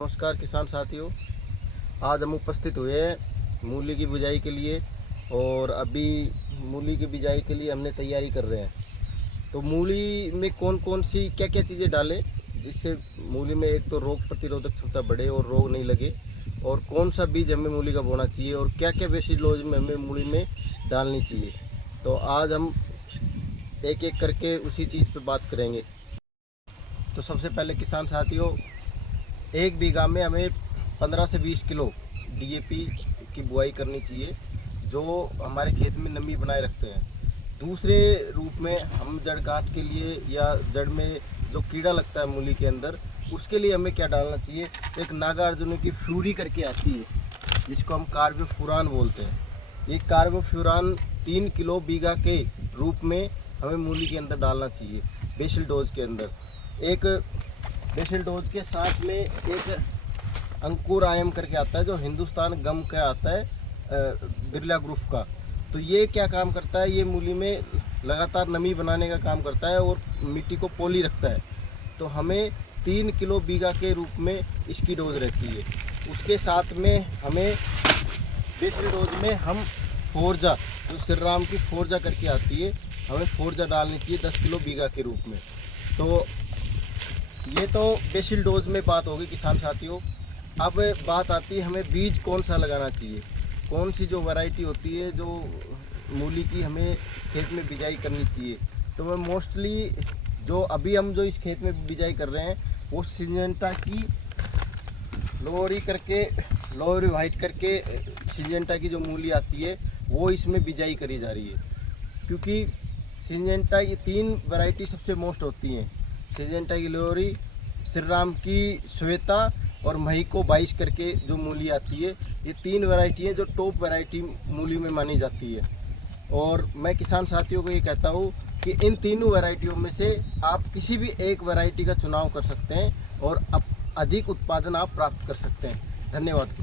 नमस्कार किसान साथियों। आज हम उपस्थित हुए हैं मूली की बुआई के लिए और अभी मूली की बिजाई के लिए हमने तैयारी कर रहे हैं। तो मूली में कौन कौन सी क्या क्या चीज़ें डालें जिससे मूली में एक तो रोग प्रतिरोधक क्षमता बढ़े और रोग नहीं लगे, और कौन सा बीज हमें मूली का बोना चाहिए और क्या क्या बेसिक डोज में हमें मूली में डालनी चाहिए। तो आज हम एक एक करके उसी चीज़ पर बात करेंगे। तो सबसे पहले किसान साथियों, 1 बीघा में हमें 15 से 20 किलो डीएपी की बुआई करनी चाहिए, जो हमारे खेत में नमी बनाए रखते हैं। दूसरे रूप में हम जड़ गांठ के लिए या जड़ में जो कीड़ा लगता है मूली के अंदर, उसके लिए हमें क्या डालना चाहिए। एक नागार्जुन की फ्यूरी करके आती है जिसको हम कार्बोफ्यूरान बोलते हैं। ये कार्बोफ्यूरान 3 किलो बीघा के रूप में हमें मूली के अंदर डालना चाहिए बेसिल डोज के अंदर। एक बेसिल डोज के साथ में एक अंकुर आयम करके आता है जो हिंदुस्तान गम का आता है, बिरला ग्रुप का। तो ये क्या काम करता है, ये मूली में लगातार नमी बनाने का काम करता है और मिट्टी को पोली रखता है। तो हमें 3 किलो बीघा के रूप में इसकी डोज रहती है। उसके साथ में हमें बेसिल डोज में हम फोर्जा, जो श्री राम की फोर्जा करके आती है, हमें फोर्जा डालनी चाहिए 10 किलो बीघा के रूप में। तो ये तो बेसिल डोज में बात होगी किसान साथियों। अब बात आती है हमें बीज कौन सा लगाना चाहिए, कौन सी जो वैरायटी होती है जो मूली की हमें खेत में बिजाई करनी चाहिए। तो मैं मोस्टली जो अभी हम जो इस खेत में बिजाई कर रहे हैं वो सिंजेंटा की लोअरी वाइट करके सिंजेंटा की जो मूली आती है वो इसमें बिजाई करी जा रही है। क्योंकि सिंजेंटा ये 3 वैरायटी सबसे मोस्ट होती हैं, सिंजेंटा की लोअरी, श्री राम की श्वेता और महिको 22 करके जो मूली आती है। ये 3 वैरायटी है जो टॉप वैरायटी मूली में मानी जाती है। और मैं किसान साथियों को ये कहता हूँ कि इन तीनों वैरायटियों में से आप किसी भी एक वैरायटी का चुनाव कर सकते हैं और अधिक उत्पादन आप प्राप्त कर सकते हैं। धन्यवाद।